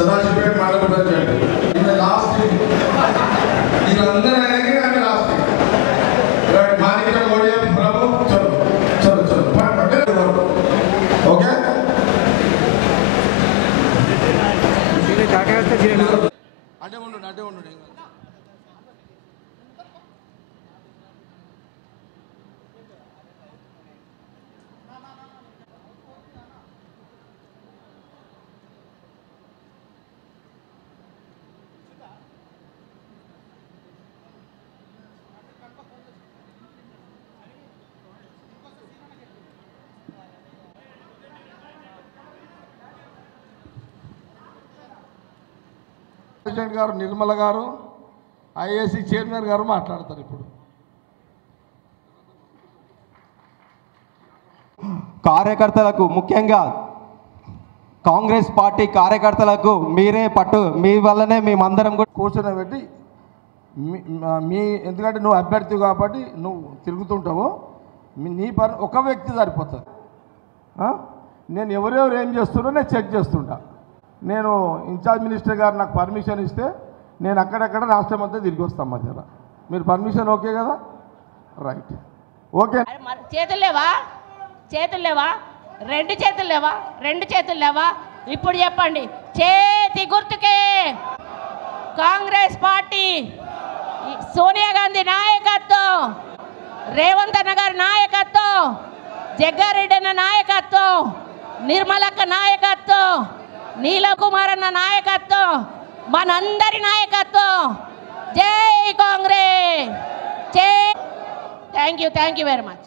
సదాశివపేట మండల ప్రెసిడెంట్ ఈయన లాస్ట్ వీళ్ళందరూ ఆయనకి ఆమె లాస్ట్ మాణిక్య మోడీ ప్రభు చలో చలో చలో ఓకే అడ్డే ఉండు ప్రెసిడెంట్ గారు నిర్మల గారు ఐఏసీ చైర్మన్ గారు మాట్లాడతారు ఇప్పుడు. కార్యకర్తలకు ముఖ్యంగా కాంగ్రెస్ పార్టీ కార్యకర్తలకు మీరే పట్టు మీ వల్లనే మేమందరం కూడా కూర్చోబెట్టి ఎందుకంటే నువ్వు అభ్యర్థి కాబట్టి నువ్వు తిరుగుతుంటావు నీ పని ఒక వ్యక్తి సరిపోతుంది. నేను ఎవరెవరు ఏం చేస్తున్నారో నేను చెక్ చేస్తుంటా. నేను ఇన్ఛార్జ్ మినిస్టర్ గారు నాకు పర్మిషన్ ఇస్తే నేను అక్కడక్కడ రాష్ట్రం అంతా తిరిగి వస్తాను మధ్యలో. మీరు పర్మిషన్ ఓకే కదా? Right okay. చేతులు లేవా రెండు చేతులు లేవా ఇప్పుడు చెప్పండి. చేతి గుర్తుకే కాంగ్రెస్ పార్టీ, సోనియా గాంధీ నాయకత్వం, రేవంత్ అన్న గారి నాయకత్వం, జగ్గారెడ్డి అన్న నాయకత్వం, నిర్మలక్క నాయకత్వం, నీలకుమార్ అన్న నాయకత్వం, మనందరి నాయకత్వం. జై కాంగ్రెస్. జై. Thank you very much.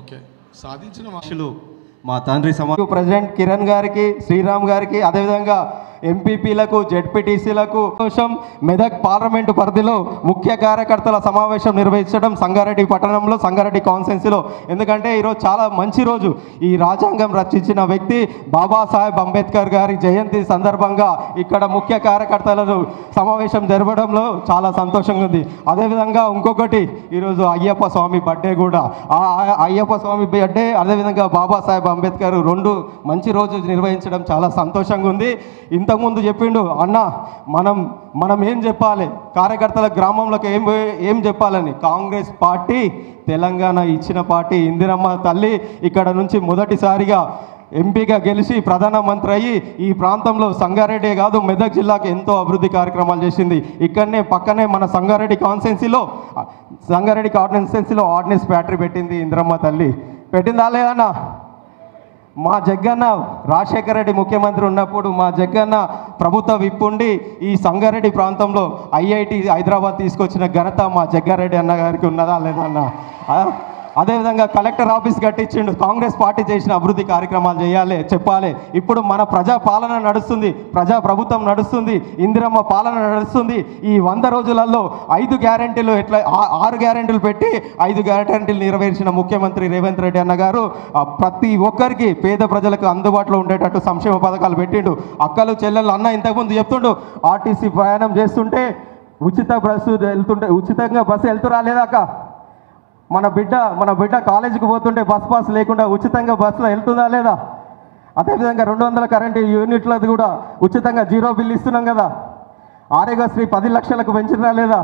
Okay సాధించిన మనుషులు మా తండ్రి సమాజం ప్రెసిడెంట్ కిరణ్ గారికి, శ్రీరామ్ గారికి, అదేవిధంగా ఎంపీపీలకు, జెడ్పీటీసీలకు మెదక్ పార్లమెంటు పరిధిలో ముఖ్య కార్యకర్తల సమావేశం నిర్వహించడం సంగారెడ్డి పట్టణంలో, సంగారెడ్డి కాన్స్టిట్యున్సీలో. ఎందుకంటే ఈరోజు చాలా మంచి రోజు. ఈ రాజ్యాంగం రచించిన వ్యక్తి బాబాసాహెబ్ అంబేద్కర్ గారి జయంతి సందర్భంగా ఇక్కడ ముఖ్య కార్యకర్తలను సమావేశం జరపడంలో చాలా సంతోషంగా ఉంది. అదేవిధంగా ఇంకొకటి, ఈరోజు అయ్యప్ప స్వామి బర్త్డే కూడా. ఆ అయ్యప్ప స్వామి బర్త్డే, అదేవిధంగా బాబాసాహెబ్ అంబేద్కర్ రెండు మంచి రోజు నిర్వహించడం చాలా సంతోషంగా ఉంది. ఇంతకుముందు చెప్పిండు అన్న, మనం ఏం చెప్పాలి కార్యకర్తల గ్రామంలోకి ఏం చెప్పాలని. కాంగ్రెస్ పార్టీ తెలంగాణ ఇచ్చిన పార్టీ. ఇందిరమ్మ తల్లి ఇక్కడ నుంచి మొదటిసారిగా ఎంపీగా గెలిచి ప్రధానమంత్రి అయ్యి ఈ ప్రాంతంలో సంగారెడ్డి కాదు మెదక్ జిల్లాకు ఎంతో అభివృద్ధి కార్యక్రమాలు చేసింది. ఇక్కడనే పక్కనే మన సంగారెడ్డి కాన్స్టిట్యున్సీలో ఆర్డినెన్స్ ఫ్యాక్టరీ పెట్టింది ఇందిరమ్మ తల్లి. పెట్టిందా లేదన్నా? మా జగ్గన్న రాజశేఖర రెడ్డి ముఖ్యమంత్రి ఉన్నప్పుడు మా జగ్గన్న ప్రభుత్వ విప్పుండి ఈ సంగారెడ్డి ప్రాంతంలో ఐఐటి హైదరాబాద్ తీసుకొచ్చిన ఘనత మా జగ్గారెడ్డి అన్న గారికి ఉన్నదా లేదన్న? అదేవిధంగా కలెక్టర్ ఆఫీస్ కట్టించిండు. కాంగ్రెస్ పార్టీ చేసిన అభివృద్ధి కార్యక్రమాలు చేయాలి, చెప్పాలి. ఇప్పుడు మన ప్రజా పాలన నడుస్తుంది, ప్రజా ప్రభుత్వం నడుస్తుంది, ఇందిరమ్మ పాలన నడుస్తుంది. ఈ 100 రోజులలో 5 గ్యారెంటీలు 6 గ్యారెంటీలు పెట్టి 5 గ్యారెంటీలు నెరవేర్చిన ముఖ్యమంత్రి రేవంత్ రెడ్డి అన్న గారు ప్రతి ఒక్కరికి పేద ప్రజలకు అందుబాటులో ఉండేటట్టు సంక్షేమ పథకాలు పెట్టిండు. అక్కలు చెల్లెళ్ళు అన్న ఇంతకుముందు చెప్తుండు, ఆర్టీసీ ప్రయాణం చేస్తుంటే ఉచితంగా బస్సు వెళ్తురా లేదాక? మన బిడ్డ కాలేజీకి పోతుంటే బస్ పాస్ లేకుండా ఉచితంగా బస్సులో వెళ్తుందా లేదా? అదేవిధంగా 200 కరెంటు యూనిట్లది కూడా ఉచితంగా 0 బిల్ ఇస్తున్నాం కదా. ఆరోగ్యశ్రీ 10 లక్షలకు పెంచినా లేదా?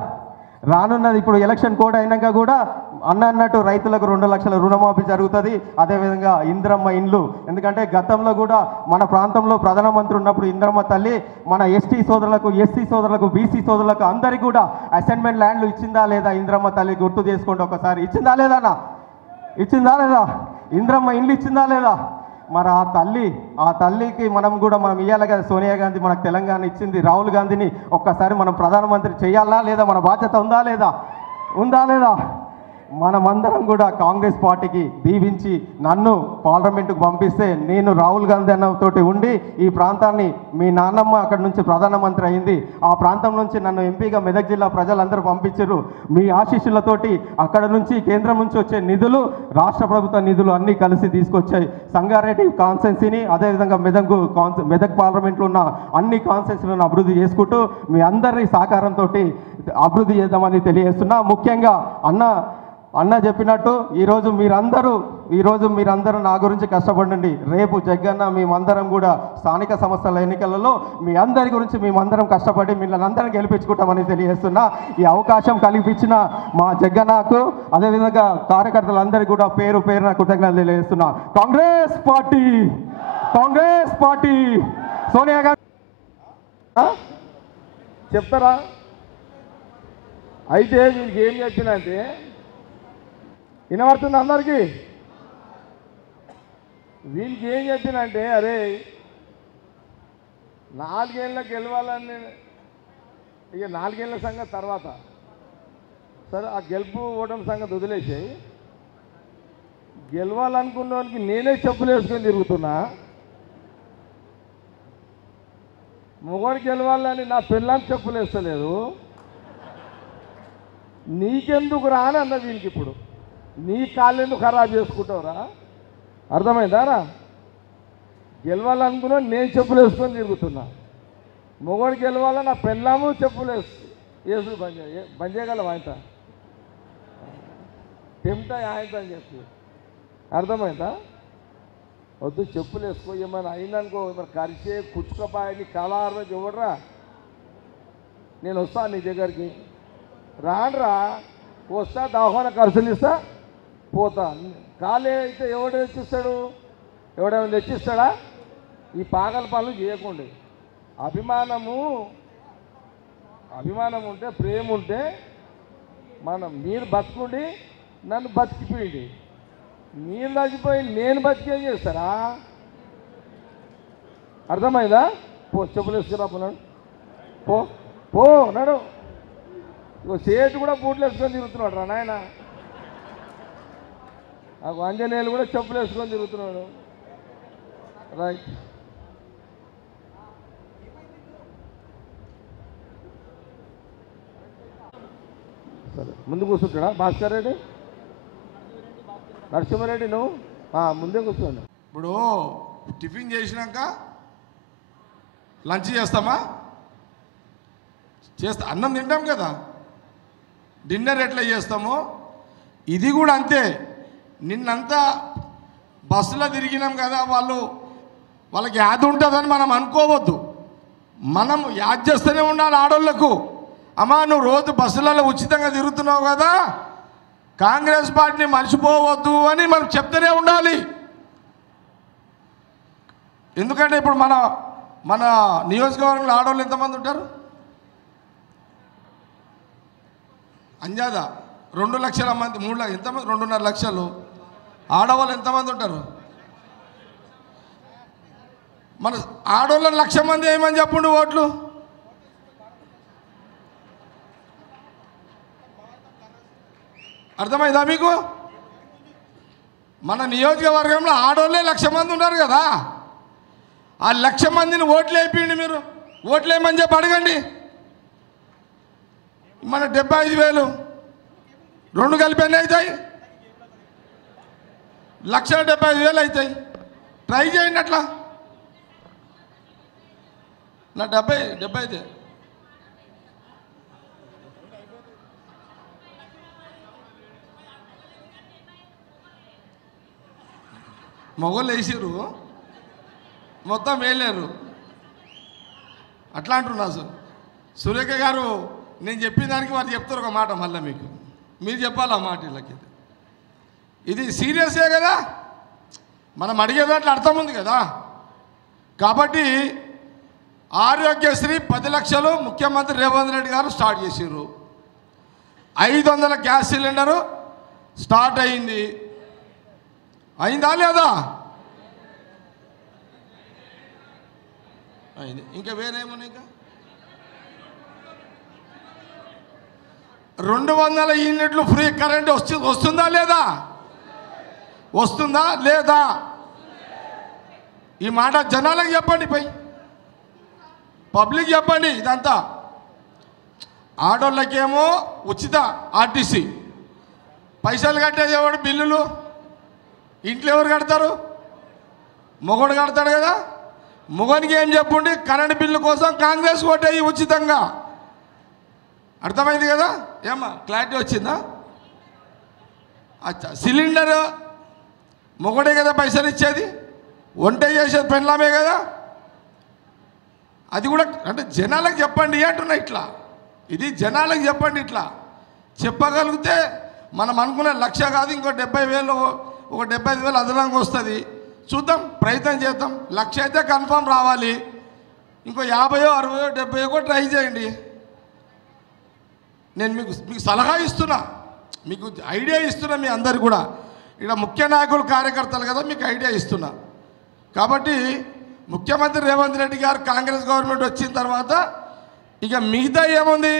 రానున్నది ఇప్పుడు ఎలక్షన్ కోడ్ అయినాక కూడా అన్నట్టు రైతులకు 2 లక్షల రుణమాఫీ జరుగుతుంది. అదేవిధంగా ఇందిరమ్మ ఇండ్లు, ఎందుకంటే గతంలో కూడా మన ప్రాంతంలో ప్రధానమంత్రి ఉన్నప్పుడు ఇందిరమ్మ తల్లి మన ఎస్టీ సోదరులకు, ఎస్సీ సోదరులకు, బీసీ సోదరులకు అందరికీ కూడా అసైన్మెంట్ ల్యాండ్లు ఇచ్చిందా లేదా? ఇందిరమ్మ తల్లి గుర్తు చేసుకోండి ఒకసారి. ఇచ్చిందా లేదా అన్న? ఇచ్చిందా లేదా? ఇందిరమ్మ ఇండ్లు ఇచ్చిందా లేదా? మరి ఆ తల్లికి మనం ఇవ్వాలి కదా. సోనియా గాంధీ మనకు తెలంగాణ ఇచ్చింది, రాహుల్ గాంధీని ఒక్కసారి మనం ప్రధానమంత్రి చేయాలా లేదా? మన బాధ్యత ఉందా లేదా? మనమందరం కూడా కాంగ్రెస్ పార్టీకి దీవించి నన్ను పార్లమెంటుకు పంపిస్తే నేను రాహుల్ గాంధీ అన్నతోటి ఉండి ఈ ప్రాంతాన్ని మీ నాన్నమ్మ అక్కడి నుంచి ప్రధానమంత్రి అయింది, ఆ ప్రాంతం నుంచి నన్ను ఎంపీగా మెదక్ జిల్లా ప్రజలందరూ పంపించారు. మీ ఆశీస్సులతోటి అక్కడ నుంచి కేంద్రం నుంచి వచ్చే నిధులు, రాష్ట్ర ప్రభుత్వ నిధులు అన్నీ కలిసి తీసుకొచ్చాయి. సంగారెడ్డి కాన్స్టెన్సీని అదేవిధంగా మెదక్ పార్లమెంట్లో ఉన్న అన్ని కాన్స్టెన్సీలను అభివృద్ధి చేసుకుంటూ మీ అందరి సహకారంతో అభివృద్ధి చేద్దామని తెలియజేస్తున్నా. ముఖ్యంగా అన్న చెప్పినట్టు ఈరోజు మీరందరూ నా గురించి కష్టపడండి. రేపు జగ్గన్న మేమందరం కూడా స్థానిక సంస్థల ఎన్నికలలో మీ అందరి గురించి మేమందరం కష్టపడి మిమ్మల్ని అందరం గెలిపించుకుంటామని తెలియజేస్తున్నా. ఈ అవకాశం కల్పించిన మా జగ్గన్నకు అదేవిధంగా కార్యకర్తలందరికీ కూడా పేరు పేరున కృతజ్ఞతలు తెలియజేస్తున్నా. కాంగ్రెస్ పార్టీ సోనియా గాంధీ చెప్తారా? అయితే వీళ్ళకి ఏం చెప్పినంటే వినబడుతుంది అందరికీ. వీళ్ళకి ఏం చెప్పినంటే అరే 4 ఏళ్ళకి గెలవాలని, ఇక 4 ఏళ్ళ సంగతి తర్వాత సరే, ఆ గెలుపు ఓటం సంగతి వదిలేసాయి. గెలవాలనుకున్న వానికి నేనే చెప్పులు వేసుకొని తిరుగుతున్నా. మొగోడు గెలవాలని నా పిల్లని చెప్పులు వేస్తలేదు. నీకెందుకు రా అని అన్న వీనికి. ఇప్పుడు నీ కాళ్ళెందుకు ఖరాబ్ చేసుకుంటావురా? అర్థమైందారా? గెలవాలనుకున్నా నేను చెప్పులు వేసుకొని తిరుగుతున్నా. మొగోడు గెలవాలని నా పిల్లము చెప్పులు వేసు బంద్ చేయగలవు ఆయనతో, టెంప్ట్ ఆయనతో అని చెప్పి. అర్థమైందా? వద్దు, చెప్పులు వేసుకో. ఏమైనా అయిందనుకో, మరి కరిచే కుచ్చుకపాయని కళారం చూడరా, నేను వస్తా నీ దగ్గరికి. రానరా, వస్తా, దవాఖాన ఖర్చులు ఇస్తా, పోతా. కాలే అయితే ఎవడు తెచ్చిస్తాడు? ఎవడేమైనా తెచ్చిస్తాడా? ఈ పాగల పనులు చేయకండి. అభిమానం ఉంటే, ప్రేమ ఉంటే మీరు బతుకుండి నన్ను బతికిపోయింది. మీరు చచ్చిపోయి నేను బతికేం చేస్తారా? అర్థమైందా? పో, చెప్పులు వేసుకురా పోనాడు. పో నడు. సేటు కూడా బూట్లు వేసుకొని తిరుగుతున్నాడు రా నాయన. ఆంజనేయులు కూడా చెప్పులు వేసుకొని తిరుగుతున్నాడు. రైట్. సరే, ముందు కూర్చుంటాడా భాస్కర్ రెడ్డి? నరసింహారెడ్డి నువ్వు ముందే కూర్చోండి. ఇప్పుడు టిఫిన్ చేసినాక లంచ్ చేస్తామా? అన్నం తింటాం కదా, డిన్నర్ ఎట్లా చేస్తామో ఇది కూడా అంతే. నిన్నంతా బస్సులో తిరిగినాం కదా, వాళ్ళకి యాద ఉంటుందని మనం అనుకోవద్దు. మనం యాద్ చేస్తూనే ఉండాలి ఆడోళ్లకు. అమ్మా, నువ్వు రోజు బస్సులలో ఉచితంగా తిరుగుతున్నావు కదా, కాంగ్రెస్ పార్టీని మర్చిపోవద్దు అని మనం చెప్తూనే ఉండాలి. ఎందుకంటే ఇప్పుడు మన నియోజకవర్గంలో ఆడవాళ్ళు ఎంతమంది ఉంటారు? అంజాదా 2 లక్షల మంది, 3 లక్షలు, ఎంతమంది? 2.5 లక్షలు. ఆడవాళ్ళు ఎంతమంది ఉంటారు? మన ఆడవాళ్ళని 1,00,000 మంది ఏమని చెప్పండి ఓట్లు. అర్థమైందా మీకు? మన నియోజకవర్గంలో ఆడోళ్ళే 1,00,000 మంది ఉన్నారు కదా. ఆ 1,00,000 మందిని ఓట్లు వేయండి. మీరు ఓట్లు వేయమని చెప్పి అడగండి. మన 75,000 2 కలిపి ఎన్ని అవుతాయి? 1,75,000 అవుతాయి. ట్రై చేయండి అట్లా. నా 70 అయితే మొగోళ్ళు వేసారు, మొత్తం వేయలేరు. అట్లా అంటున్నా సార్. సురేఖ గారు నేను చెప్పిన దానికి వారు చెప్తారు ఒక మాట, మళ్ళీ మీరు చెప్పాలి ఆ మాట. వీళ్ళకి ఇది సీరియసే కదా, మనం అడిగే దాంట్లో అర్థం ఉంది కదా. కాబట్టి ఆరోగ్యశ్రీ 10 లక్షలు ముఖ్యమంత్రి రేవంత్ రెడ్డి గారు స్టార్ట్ చేసారు. 500 గ్యాస్ సిలిండరు స్టార్ట్ అయింది. అయిందా లేదా? అయింది. ఇంకా వేరేమన్నా? ఇంకా 200 యూనిట్లు ఫ్రీ కరెంట్ వస్తుందా లేదా? వస్తుందా లేదా? ఈ మాట జనాలకు చెప్పండి, పై పబ్లిక్ చెప్పండి. ఇదంతా ఆడోళ్ళకేమో ఉచిత ఆర్టీసీ, పైసలు కట్టేది ఎవడు? బిల్లులు ఇంట్లో ఎవరు కడతారు? మొగోడు కడతాడు కదా. మొగనికి ఏం చెప్పుండి కరెంట్ బిల్లు కోసం కాంగ్రెస్ ఓటేయి ఉచితంగా. అర్థమైంది కదా? ఏమ్మా క్లారిటీ వచ్చిందా? అచ్చా, సిలిండర్ మొగడే కదా పైసలు ఇచ్చేది, వంట చేసేది పెళ్ళామే కదా. అది కూడా అంటే జనాలకు చెప్పండి అంటున్నా. ఇట్లా ఇది జనాలకు చెప్పండి. ఇట్లా చెప్పగలిగితే మనం అనుకునే 1,00,000 కాదు, ఇంకో 70,000, ఒక 75,000 అదనంగా వస్తుంది. చూద్దాం, ప్రయత్నం చేద్దాం. 1,00,000 అయితే కన్ఫామ్ రావాలి. ఇంకో 50, 60, 70 కూడా ట్రై చేయండి. నేను మీకు సలహా ఇస్తున్నా, మీకు ఐడియా ఇస్తున్నా. మీ అందరు కూడా ఇక్కడ ముఖ్య నాయకులు కార్యకర్తలు కదా, మీకు ఐడియా ఇస్తున్నా. కాబట్టి ముఖ్యమంత్రి రేవంత్ రెడ్డి గారు కాంగ్రెస్ గవర్నమెంట్ వచ్చిన తర్వాత ఇక మిగతా ఏముంది,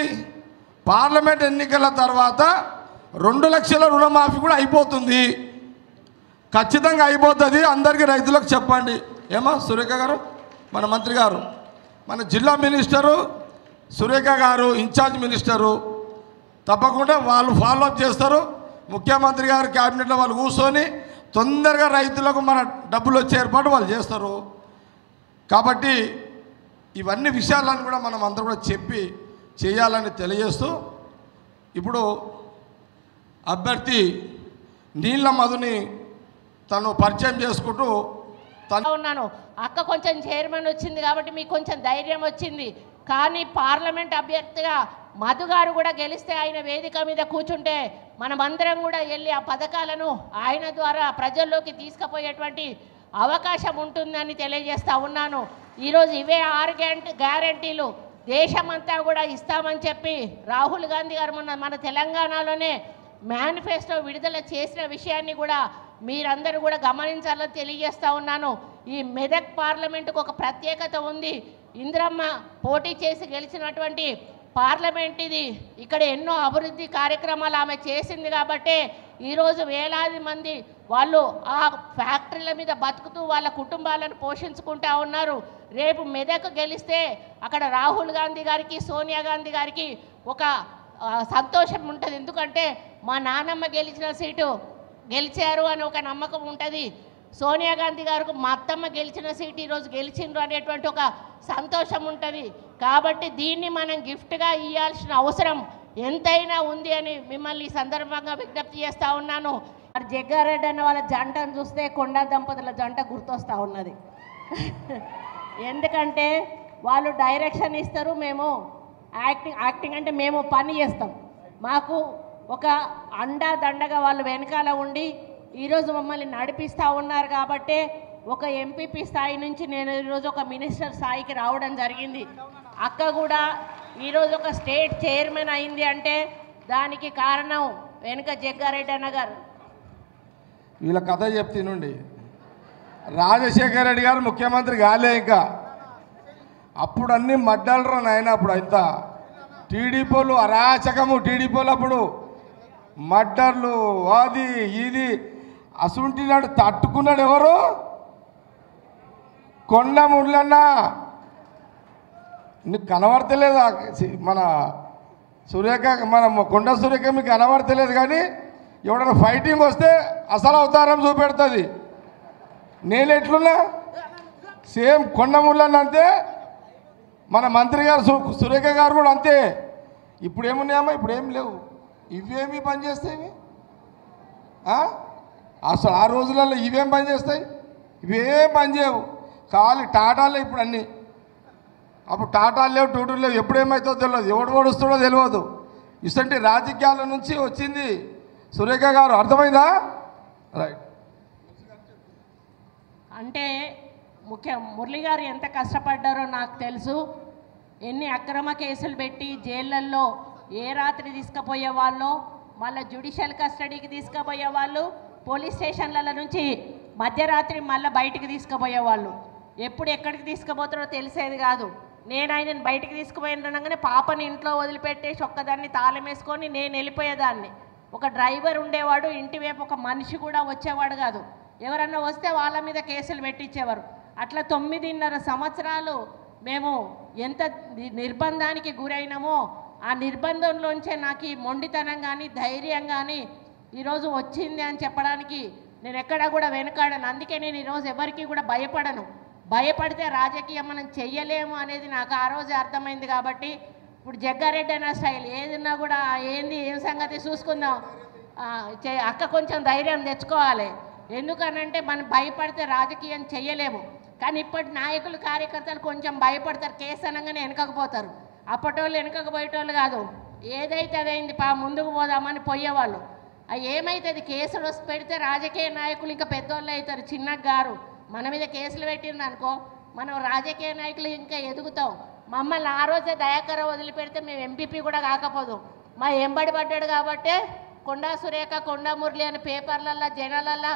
పార్లమెంట్ ఎన్నికల తర్వాత 2 లక్షల రుణమాఫీ కూడా అయిపోతుంది. ఖచ్చితంగా అయిపోతుంది. అందరికీ రైతులకు చెప్పండి. ఏమో సురేఖ గారు, మన మంత్రి గారు, మన జిల్లా మినిస్టరు సురేఖ గారు, ఇన్ఛార్జ్ మినిస్టరు, తప్పకుండా వాళ్ళు ఫాలోఅప్ చేస్తారు. ముఖ్యమంత్రి గారు క్యాబినెట్లో వాళ్ళు కూర్చొని తొందరగా రైతులకు మన డబ్బులు వచ్చే ఏర్పాటు వాళ్ళు చేస్తారు. కాబట్టి ఇవన్నీ విషయాలను కూడా మనం అందరూ కూడా చెప్పి చేయాలని తెలియజేస్తూ, ఇప్పుడు అభ్యర్థి నీళ్ళ మధుని తను పరిచయం చేసుకుంటూ ఉన్నాను. అక్క కొంచెం చైర్మన్ వచ్చింది కాబట్టి మీకు కొంచెం ధైర్యం వచ్చింది. కానీ పార్లమెంట్ అభ్యర్థిగా మధు గారు కూడా గెలిస్తే ఆయన వేదిక మీద కూర్చుంటే మనమందరం కూడా వెళ్ళి ఆ పథకాలను ఆయన ద్వారా ప్రజల్లోకి తీసుకుపోయేటువంటి అవకాశం ఉంటుందని తెలియజేస్తా ఉన్నాను. ఈరోజు ఇవే 6 గ్యారంటీలు దేశమంతా కూడా ఇస్తామని చెప్పి రాహుల్ గాంధీ గారు మన తెలంగాణలోనే మేనిఫెస్టో విడుదల చేసిన విషయాన్ని కూడా మీరందరూ కూడా గమనించాలని తెలియజేస్తా ఉన్నాను. ఈ మెదక్ పార్లమెంటుకు ఒక ప్రత్యేకత ఉంది. ఇందిరమ్మ పోటీ చేసి గెలిచినటువంటి పార్లమెంట్ ఇది. ఇక్కడ ఎన్నో అభివృద్ధి కార్యక్రమాలు ఆమె చేసింది కాబట్టి ఈరోజు వేలాది మంది వాళ్ళు ఆ ఫ్యాక్టరీల మీద బతుకుతూ వాళ్ళ కుటుంబాలను పోషించుకుంటా ఉన్నారు. రేపు మెదక్ గెలిస్తే అక్కడ రాహుల్ గాంధీ గారికి, సోనియా గాంధీ గారికి ఒక సంతోషం ఉంటుంది. ఎందుకంటే మా నాన్నమ్మ గెలిచిన సీటు గెలిచారు అని ఒక నమ్మకం ఉంటుంది. సోనియా గాంధీ గారికి మా అత్తమ్మ గెలిచిన సీటు ఈరోజు గెలిచిండ్రు అనేటువంటి ఒక సంతోషం ఉంటుంది. కాబట్టి దీన్ని మనం గిఫ్ట్గా ఇవ్వాల్సిన అవసరం ఎంతైనా ఉంది అని మిమ్మల్ని ఈ సందర్భంగా విజ్ఞప్తి చేస్తూ ఉన్నాను. జగ్గారెడ్డి అన్న వాళ్ళ జంటను చూస్తే కొండా దంపతుల జంట గుర్తొస్తూ ఉన్నది. ఎందుకంటే వాళ్ళు డైరెక్షన్ ఇస్తారు, మేము యాక్టింగ్ అంటే మేము పని చేస్తాం. మాకు ఒక అండా దండగా వాళ్ళు వెనకాల ఉండి ఈరోజు మమ్మల్ని నడిపిస్తూ ఉన్నారు. కాబట్టి ఒక ఎంపీపీ స్థాయి నుంచి నేను ఈరోజు ఒక మినిస్టర్ స్థాయికి రావడం జరిగింది. అక్క కూడా ఈరోజు ఒక స్టేట్ చైర్మన్ అయింది అంటే దానికి కారణం వెనుక జగ్గారెడ్డి అన్న గారు. వీళ్ళ కథ చెప్తానండి. రాజశేఖర రెడ్డి గారు ముఖ్యమంత్రి కాలే ఇంకా. అప్పుడు అన్నీ మడ్డలరా నాయన. అప్పుడు అంత టీడీపీలు అరాచకము. టీడీపీలు అప్పుడు మడ్డర్లు, అది ఇది అసుంటినాడు. తట్టుకున్నాడు ఎవరు? కొండ ముళ్ళన్న. నీకు కనబడతలేదా? మన సురేఖ, మన కొండ సురేఖ మీకు కనబడతలేదు. కానీ ఎవడన్నా ఫైటింగ్ వస్తే అసలు అవతారం చూపెడుతుంది. నేను ఎట్లున్నా సేమ్ కొండ ముళ్ళన్న అంతే. మన మంత్రి గారు సురేఖ గారు కూడా అంతే. ఇప్పుడు ఏమున్నాయమ్మా? ఇప్పుడు ఏం లేవు. ఇవేమి పని చేస్తాయి? అసలు ఆ రోజులలో ఇవేం పని చేస్తాయి? ఇవేం పని చేయవు. ఖాళీ టాటాలే ఇప్పుడు అన్నీ. అప్పుడు టాటాలు లేవు, టూటూలు లేవు. ఎప్పుడేమవుతుందో తెలియదు, ఎవడు ఓడుస్తాడో తెలియదు. ఇసంటి రాజకీయాల నుంచి వచ్చింది సురేఖ గారు. అర్థమైందా? రైట్. అంటే మురళి గారు ఎంత కష్టపడ్డారో నాకు తెలుసు. ఎన్ని అక్రమ కేసులు పెట్టి జైళ్ళల్లో ఏ రాత్రి తీసుకుపోయే వాళ్ళు, మళ్ళీ జ్యుడిషియల్ కస్టడీకి తీసుకుపోయే వాళ్ళు, పోలీస్ స్టేషన్ల నుంచి మధ్యరాత్రి మళ్ళీ బయటికి తీసుకుపోయేవాళ్ళు. ఎప్పుడు ఎక్కడికి తీసుకుపోతారో తెలిసేది కాదు. నేను ఆయనను బయటికి తీసుకుపోయినగానే పాపని ఇంట్లో వదిలిపెట్టేసి ఒక్కదాన్ని తాళం వేసుకొని నేను వెళ్ళిపోయేదాన్ని. ఒక డ్రైవర్ ఉండేవాడు, ఇంటి వైపు ఒక మనిషి కూడా వచ్చేవాడు కాదు. ఎవరన్నా వస్తే వాళ్ళ మీద కేసులు పెట్టించేవారు. అట్లా 9.5 సంవత్సరాలు మేము ఎంత నిర్బంధానికి గురైనామో ఆ నిర్బంధంలోంచే నాకు ఈ మొండితనం కానీ ధైర్యం కానీ ఈరోజు వచ్చింది అని చెప్పడానికి నేను ఎక్కడా కూడా వెనకాడను. అందుకే నేను ఈరోజు ఎవరికి కూడా భయపడను. భయపడితే రాజకీయం మనం చెయ్యలేము అనేది నాకు ఆ రోజు అర్థమైంది. కాబట్టి ఇప్పుడు జగ్గారెడ్డి అన్న స్టైల్ ఏదిన్నా కూడా ఏంది ఏం సంగతి చూసుకుందాం, అక్క కొంచెం ధైర్యం తెచ్చుకోవాలి. ఎందుకనంటే మనం భయపడితే రాజకీయం చెయ్యలేము. కానీ ఇప్పటి నాయకులు కార్యకర్తలు కొంచెం భయపడతారు, కేసు అనగానే వెనకపోతారు. అప్పటోళ్ళు వెనకపోయేటోళ్ళు కాదు, ఏదైతే అదైంది ముందుకు పోదామని పోయేవాళ్ళు. ఏమైతుంది కేసులు వస్తే పెడితే రాజకీయ నాయకులు ఇంకా పెద్దోళ్ళు అవుతారు. చిన్నగా గారు మన మీద కేసులు పెట్టింది అనుకో, మనం రాజకీయ నాయకులు ఇంకా ఎదుగుతాం. మమ్మల్ని ఆ రోజే దయాకర్ వదిలిపెడితే మేము ఎంపీపీ కూడా కాకపోదు. మా ఎంబడి పడ్డాడు కాబట్టే కొండా సురేఖ, కొండా మురళి అని పేపర్లల్లో జనాలల్లో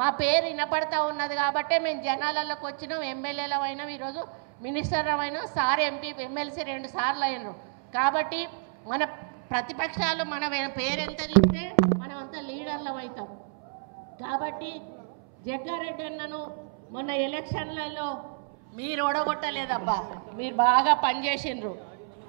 మా పేరు వినపడతా ఉన్నది కాబట్టే మేము జనాలలోకి వచ్చినాం, ఎమ్మెల్యేలం అయినాం, ఈరోజు మినిస్టర్ అయినాం, సార్ ఎమ్మెల్సీ 2 సార్లు అయినారు. కాబట్టి మన ప్రతిపక్షాలు మన పేరు ఎంత తీస్తే మనం అంత లీడర్లం అవుతాం. కాబట్టి జగ్గారెడ్డి అన్నను మొన్న ఎలక్షన్లలో మీరు ఓడగొట్టలేదబ్బా, మీరు బాగా పనిచేసిండ్రు.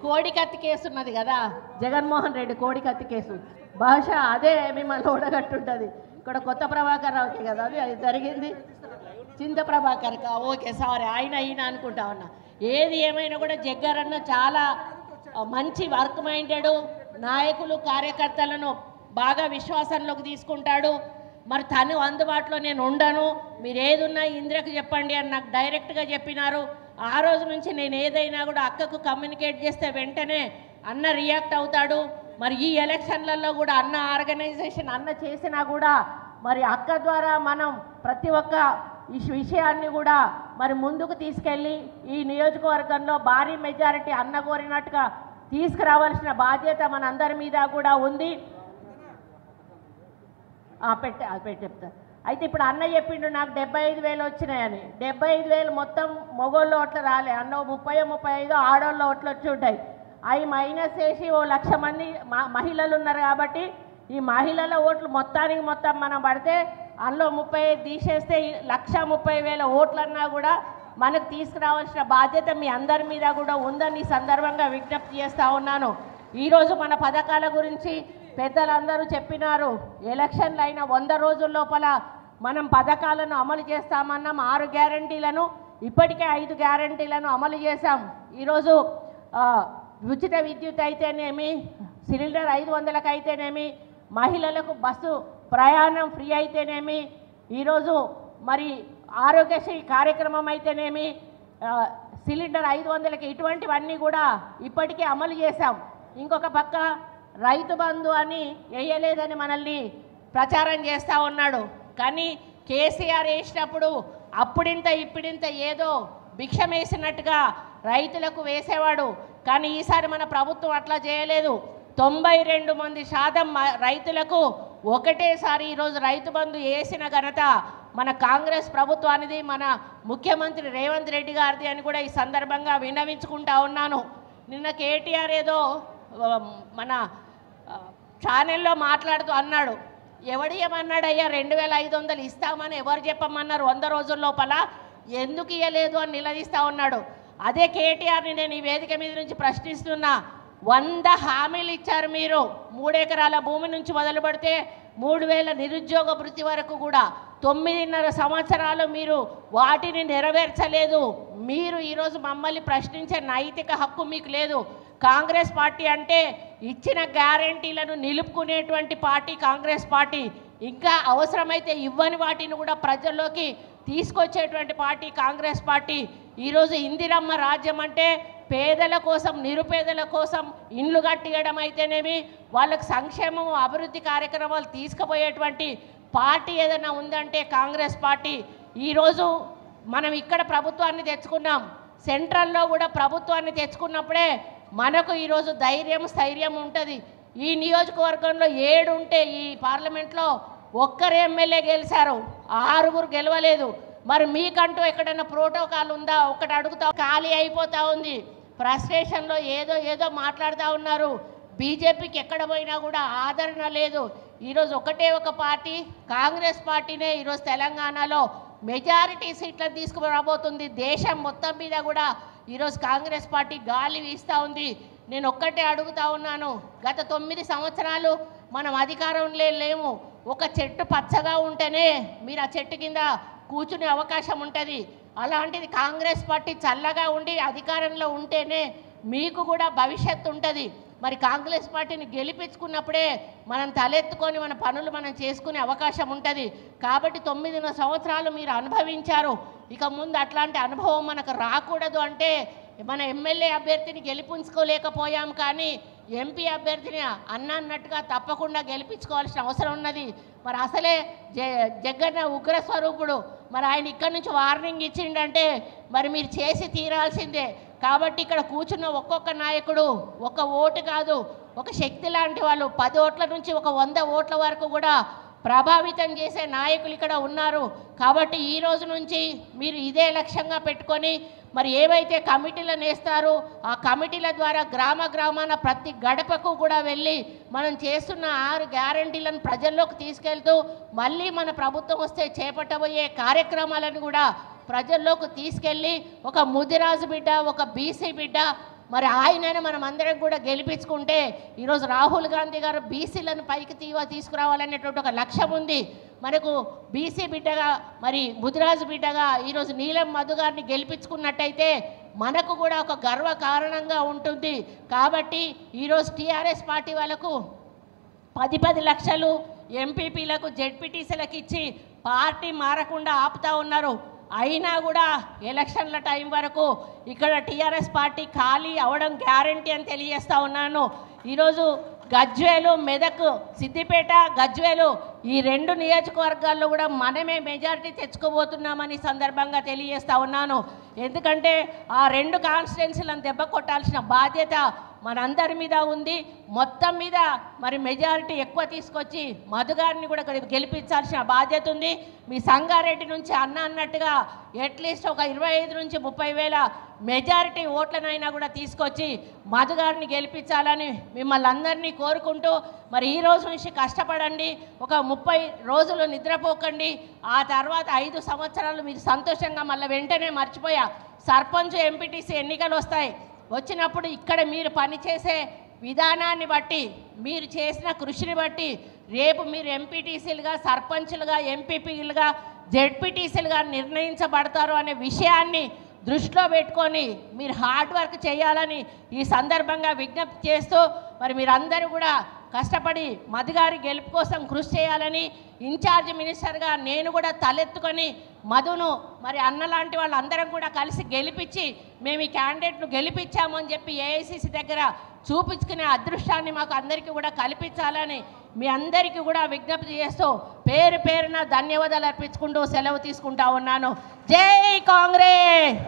కోడికత్తి కేసు ఉన్నది కదా, జగన్మోహన్ రెడ్డి కోడికత్తి కేసు, బహుశా అదే మిమ్మల్ని ఓడగట్టుంటుంది. ఇక్కడ కొత్త ప్రభాకర్ రావుకి కదా అది జరిగింది, చింత ప్రభాకర్ ఓకే సారీ ఆయన అనుకుంటా ఉన్నా. ఏది ఏమైనా కూడా జగ్గారన్న చాలా మంచి వర్క్ మైండెడ్, నాయకులు కార్యకర్తలను బాగా విశ్వాసంలోకి తీసుకుంటాడు. మరి తను అందుబాటులో నేను ఉండను, మీరు ఏదున్నా ఇంద్రకు చెప్పండి అని నాకు డైరెక్ట్గా చెప్పినారు. ఆ రోజు నుంచి నేను ఏదైనా కూడా అక్కకు కమ్యూనికేట్ చేస్తే వెంటనే అన్న రియాక్ట్ అవుతాడు. మరి ఈ ఎలక్షన్లలో కూడా అన్న ఆర్గనైజేషన్ అన్న చేసినా కూడా మరి అక్క ద్వారా మనం ప్రతి ఒక్క విషయాన్ని కూడా మరి ముందుకు తీసుకెళ్ళి ఈ నియోజకవర్గంలో భారీ మెజారిటీ అన్న కోరినట్టుగా తీసుకురావాల్సిన బాధ్యత మనందరి మీద కూడా ఉంది. చెప్తా. అయితే ఇప్పుడు అన్న చెప్పిండు నాకు 75,000 వచ్చినాయని. 75,000 మొత్తం మొగోళ్ళు ఓట్లు రాలే, అన్న 30-35 ఆడోళ్ళ ఓట్లు వచ్చి ఉంటాయి. అవి మైనస్ చేసి 1,00,000 మంది మహిళలు ఉన్నారు. కాబట్టి ఈ మహిళల ఓట్లు మొత్తానికి మొత్తం మనం పడితే అందులో 35 తీసేస్తే 1,30,000 ఓట్లన్నా కూడా మనకు తీసుకురావాల్సిన బాధ్యత మీ అందరి మీద కూడా ఉందని ఈ సందర్భంగా విజ్ఞప్తి చేస్తూ ఉన్నాను. ఈరోజు మన పథకాల గురించి పెద్దలందరూ చెప్పినారు. ఎలక్షన్లు అయిన 100 రోజుల లోపల మనం పథకాలను అమలు చేస్తామన్నాం. 6 గ్యారంటీలను ఇప్పటికే 5 గ్యారంటీలను అమలు చేశాం. ఈరోజు ఉచిత విద్యుత్ అయితేనేమి, సిలిండర్ 500కి అయితేనేమి, మహిళలకు బస్సు ప్రయాణం ఫ్రీ అయితేనేమి, ఈరోజు మరి ఆరోగ్యశ్రీ కార్యక్రమం అయితేనేమి, సిలిండర్ 500కి, ఇటువంటివన్నీ కూడా ఇప్పటికే అమలు చేశాం. ఇంకొక పక్క రైతు బంధు అని వేయలేదని మనల్ని ప్రచారం చేస్తూ ఉన్నాడు. కానీ కేసీఆర్ వేసినప్పుడు అప్పుడింత ఇప్పుడింత ఏదో భిక్షం వేసినట్టుగా రైతులకు వేసేవాడు. కానీ ఈసారి మన ప్రభుత్వం అట్లా చేయలేదు. 92% రైతులకు ఒకటేసారి ఈరోజు రైతు బంధు వేసిన ఘనత మన కాంగ్రెస్ ప్రభుత్వానిది, మన ముఖ్యమంత్రి రేవంత్ రెడ్డి గారిది అని కూడా ఈ సందర్భంగా విన్నవించుకుంటా ఉన్నాను. నిన్న కేటీఆర్ ఏదో మన ఛానల్లో మాట్లాడుతూ అన్నాడు, ఎవడు ఏమన్నాడయ్యా 2,500 ఇస్తామని ఎవరు చెప్పమన్నారు 100 రోజుల లోపల, ఎందుకు ఇవ్వలేదు అని నిలదీస్తూ ఉన్నాడు. అదే కేటీఆర్ని నేను ఈ వేదిక మీద నుంచి ప్రశ్నిస్తున్నా. 100 హామీలు ఇచ్చారు మీరు. 3 ఎకరాల భూమి నుంచి మొదలు పెడితే 3,000 నిరుద్యోగ వృత్తి వరకు కూడా 9.5 సంవత్సరాలు మీరు వాటిని నెరవేర్చలేదు. మీరు ఈరోజు మమ్మల్ని ప్రశ్నించే నైతిక హక్కు మీకు లేదు. కాంగ్రెస్ పార్టీ అంటే ఇచ్చిన గ్యారంటీలను నిలుపుకునేటువంటి పార్టీ కాంగ్రెస్ పార్టీ. ఇంకా అవసరమైతే ఇవ్వని వాటిని కూడా ప్రజల్లోకి తీసుకొచ్చేటువంటి పార్టీ కాంగ్రెస్ పార్టీ. ఈరోజు ఇందిరమ్మ రాజ్యం అంటే పేదల కోసం, నిరుపేదల కోసం ఇండ్లు కట్టియడం అయితేనేమి, వాళ్ళకు సంక్షేమం అభివృద్ధి కార్యక్రమాలు తీసుకుపోయేటువంటి పార్టీ ఏదైనా ఉందంటే కాంగ్రెస్ పార్టీ. ఈరోజు మనం ఇక్కడ ప్రభుత్వాన్ని తెచ్చుకున్నాం, సెంట్రల్లో కూడా ప్రభుత్వాన్ని తెచ్చుకున్నప్పుడే మనకు ఈరోజు ధైర్యం స్థైర్యం ఉంటుంది. ఈ నియోజకవర్గంలో 7 ఉంటే ఈ పార్లమెంట్లో 1 ఎమ్మెల్యే గెలిచారు, 6 గెలవలేదు. మరి మీకంటూ ఎక్కడైనా ప్రోటోకాల్ ఉందా? ఒకటి అడుగుతా, ఖాళీ అయిపోతూ ఉంది. ఫ్రస్ట్రేషన్లో ఏదో మాట్లాడుతూ ఉన్నారు. బీజేపీకి ఎక్కడ పోయినా కూడా ఆదరణ లేదు. ఈరోజు ఒకటే ఒక పార్టీ కాంగ్రెస్ పార్టీనే ఈరోజు తెలంగాణలో మెజారిటీ సీట్లను తీసుకురాబోతుంది. దేశం మొత్తం మీద కూడా ఈరోజు కాంగ్రెస్ పార్టీ గాలి వీస్తూ ఉంది. నేను ఒక్కటే అడుగుతా ఉన్నాను, గత 9 సంవత్సరాలు మనం అధికారంలో లేము. ఒక చెట్టు పచ్చగా ఉంటేనే మీరు ఆ చెట్టు కింద కూర్చునే అవకాశం ఉంటుంది. అలాంటిది కాంగ్రెస్ పార్టీ చల్లగా ఉండి అధికారంలో ఉంటేనే మీకు కూడా భవిష్యత్తు ఉంటుంది. మరి కాంగ్రెస్ పార్టీని గెలిపించుకున్నప్పుడే మనం తలెత్తుకొని మన పనులు మనం చేసుకునే అవకాశం ఉంటుంది. కాబట్టి 9 సంవత్సరాలు మీరు అనుభవించారు. ఇక ముందు అట్లాంటి అనుభవం మనకు రాకూడదు అంటే మన ఎమ్మెల్యే అభ్యర్థిని గెలిపించుకోలేకపోయాం, కానీ ఎంపీ అభ్యర్థిని అన్నట్టుగా తప్పకుండా గెలిపించుకోవాల్సిన అవసరం ఉన్నది. మరి అసలే జగన్న ఉగ్ర స్వరూపుడు, మరి ఆయన ఇక్కడి నుంచి వార్నింగ్ ఇచ్చిండంటే మరి మీరు చేసి తీరాల్సిందే. కాబట్టి ఇక్కడ కూర్చున్న ఒక్కొక్క నాయకుడు ఒక ఓటు కాదు, ఒక శక్తి లాంటి వాళ్ళు 10 ఓట్ల నుంచి ఒక 100 ఓట్ల వరకు కూడా ప్రభావితం చేసే నాయకులు ఇక్కడ ఉన్నారు. కాబట్టి ఈ రోజు నుంచి మీరు ఇదే లక్ష్యంగా పెట్టుకొని మరి ఏవైతే కమిటీలను వేస్తారో ఆ కమిటీల ద్వారా గ్రామాన ప్రతి గడపకు కూడా వెళ్ళి మనం చేస్తున్న 6 గ్యారంటీలను ప్రజల్లోకి తీసుకెళ్తూ మళ్ళీ మన ప్రభుత్వం వస్తే చేపట్టబోయే కార్యక్రమాలను కూడా ప్రజల్లోకి తీసుకెళ్ళి ఒక ముదిరాజు బిడ్డ, ఒక బీసీ బిడ్డ, మరి ఆయనను మనం అందరం కూడా గెలిపించుకుంటే ఈరోజు రాహుల్ గాంధీ గారు బీసీలను పైకి తీసుకురావాలనేటువంటి ఒక లక్ష్యం ఉంది. మనకు బీసీ బిడ్డగా మరి ముదిరాజు బిడ్డగా ఈరోజు నీలం మధు గారిని గెలిపించుకున్నట్టయితే మనకు కూడా ఒక గర్వ కారణంగా ఉంటుంది. కాబట్టి ఈరోజు టీఆర్ఎస్ పార్టీ వాళ్ళకు 10 లక్షలు ఎంపీపీలకు జెడ్పీటీసీలకు ఇచ్చి పార్టీ మారకుండా ఆపుతా ఉన్నారు. అయినా కూడా ఎలక్షన్ల టైం వరకు ఇక్కడ టీఆర్ఎస్ పార్టీ ఖాళీ అవడం గ్యారంటీ అని తెలియజేస్తా ఉన్నాను. ఈరోజు గజ్వేలు, మెదక్, సిద్దిపేట, గజ్వేలు ఈ 2 నియోజకవర్గాల్లో కూడా మనమే మెజారిటీ తెచ్చుకోబోతున్నామని సందర్భంగా తెలియజేస్తా ఉన్నాను. ఎందుకంటే ఆ 2 కాన్స్టిట్యున్సీలను దెబ్బ కొట్టాల్సిన బాధ్యత మనందరి మీద ఉంది. మొత్తం మీద మరి మెజారిటీ ఎక్కువ తీసుకొచ్చి మధు గారిని కూడా గెలిపించాల్సిన బాధ్యత ఉంది. మీ సంగారెడ్డి నుంచి అన్నట్టుగా అట్లీస్ట్ ఒక 25 నుంచి 30 వేల మెజారిటీ ఓట్లనైనా కూడా తీసుకొచ్చి మధు గారిని గెలిపించాలని మిమ్మల్ని అందరినీ కోరుకుంటూ మరి ఈ రోజు నుంచి కష్టపడండి. ఒక 30 రోజులు నిద్రపోకండి. ఆ తర్వాత 5 సంవత్సరాలు మీరు సంతోషంగా మళ్ళీ వెంటనే మర్చిపోయా సర్పంచ్ ఎంపీటీసీ ఎన్నికలు వస్తాయి. వచ్చినప్పుడు ఇక్కడ మీరు పనిచేసే విధానాన్ని బట్టి, మీరు చేసిన కృషిని బట్టి రేపు మీరు ఎంపీటీసీలుగా, సర్పంచులుగా, ఎంపీపీలుగా, జెడ్పీటీసీలుగా నిర్ణయించబడతారు అనే విషయాన్ని దృష్టిలో పెట్టుకొని మీరు హార్డ్ వర్క్ చేయాలని ఈ సందర్భంగా విజ్ఞప్తి చేస్తూ మరి మీరందరూ కూడా కష్టపడి మధు గారి గెలుపు కోసం కృషి చేయాలని ఇన్ఛార్జ్ మినిస్టర్గా నేను కూడా తలెత్తుకొని మధును మరి అన్నలాంటి వాళ్ళందరం కూడా కలిసి గెలిపించి మేము ఈ క్యాండిడేట్ను గెలిపించాము అని చెప్పి ఏఐసిసి దగ్గర చూపించుకునే అదృష్టాన్ని మాకు అందరికీ కూడా కల్పించాలని మీ అందరికీ కూడా విజ్ఞప్తి చేస్తూ పేరున ధన్యవాదాలు అర్పించుకుంటూ సెలవు తీసుకుంటా ఉన్నాను. జై కాంగ్రెస్.